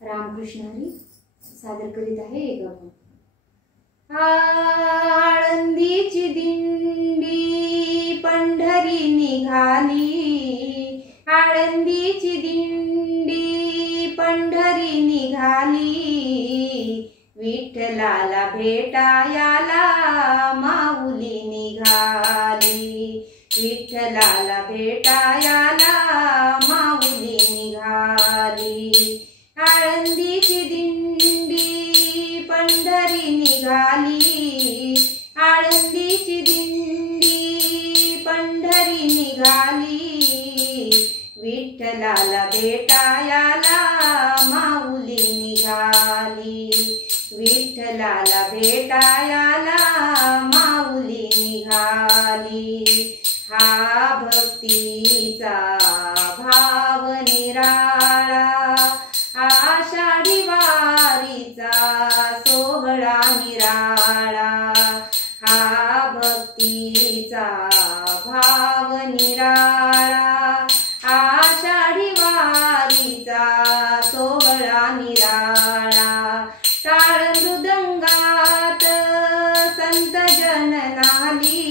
रामकृष्ण हरी सादर करीत आहे एक अभंग। आळंदीची दिंडी पंढरी निघाली, आळंदीची दिंडी पंढरी निघाली, विठ्ठलाला भेटायला माऊली निघाली, विठ्ठलाला भेटायला माऊली निघाली। आळंदीची दिंडी पंढरी निघाली, आळंदीची दिंडी पंढरी निघाली, विठ्ठलाला भेटायला माऊली निघाली, विठ्ठलाला भेटायला माऊली निघाली। हा भक्तीचा भाव निराळा, आषाढी वारीचा सोहळा निराळा, हा भक्तीचा भाव निराळा, आषाढी वारीचा सोहळा निराळा। टाळ मृदंगात संत जन नाली,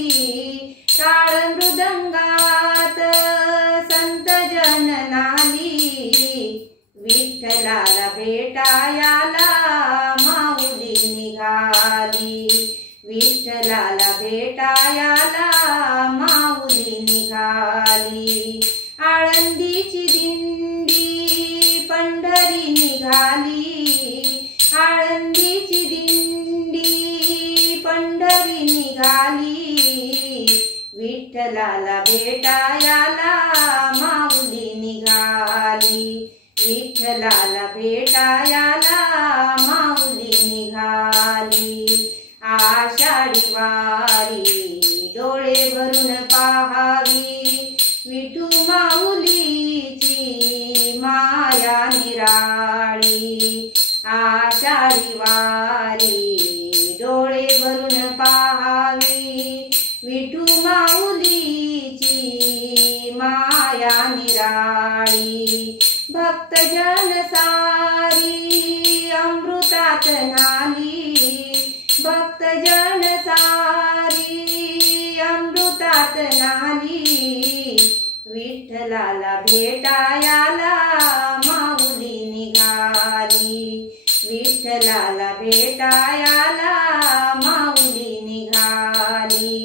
टाळ मृदंगात संत जन नाली, विठ्ठलाला भेटायला माऊली निघाली, विठ्ठलाला भेटायला माऊली निघाली। आळंदीची दिंडी पंढरी निघाली, आळंदीची दिंडी पंढरी निघाली, विठ्ठलाला भेटायला माऊली निघाली, विठ्ठलाला भेटायला माऊली निघाली। आषाढी वारी डोळे भरून पाहावी, विठू माऊलीची माया निराळी, आषाढी वारी डोळे भरून पाहावी, विठू माऊलीची माया निराळी। भक्तजन सारी अमृतात न्हाली, भक्तजन सारी अमृतात न्हाली, विठ्ठलाला भेटायला माऊली निघाली, विठ्ठलाला भेटायला माऊली निघाली।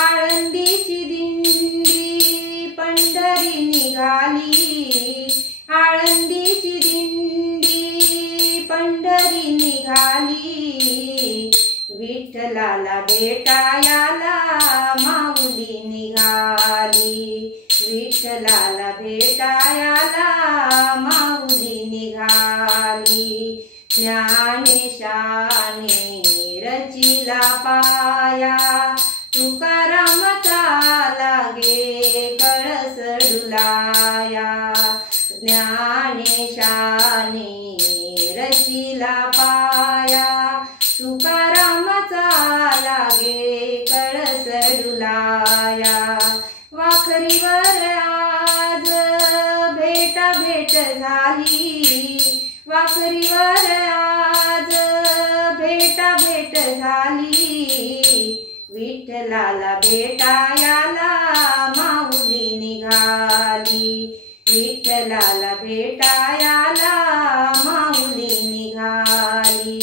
आळंदीची दिंडी पंढरी निघाली, आळंदीची दिंडी पंढरी निघाली, विठ्ठलाला भेटायला माऊली निघाली, विठ्ठलाला भेटायला माऊली निघाली। ज्ञानेशाने रचिला पाया, तुकारामाचा लागे कळस डुलाया, ज्ञानेशाने रचिला पाया, तुकारामाचा लागे कळस डुलाया। वाखरीवर आज भेटा भेट झाली, वाखरीवर आज भेटा भेट झाली, विठ्ठलाला भेटायला माऊली निघाली, विठ्ठलाला भेटायला माऊली निघाली।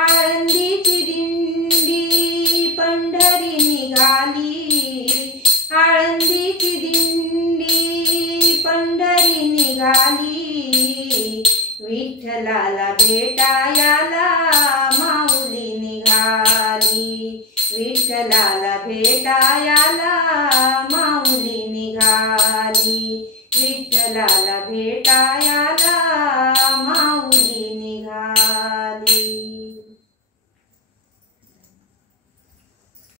आळंदीची दिंडी पंढरी निघाली, आळंदीची दिंडी पंढरी निघाली, विठ्ठलाला भेटायला माऊली निघाली, विठ्ठलाला भेटायला माऊली निघाली, विठ्ठलाला भेटायला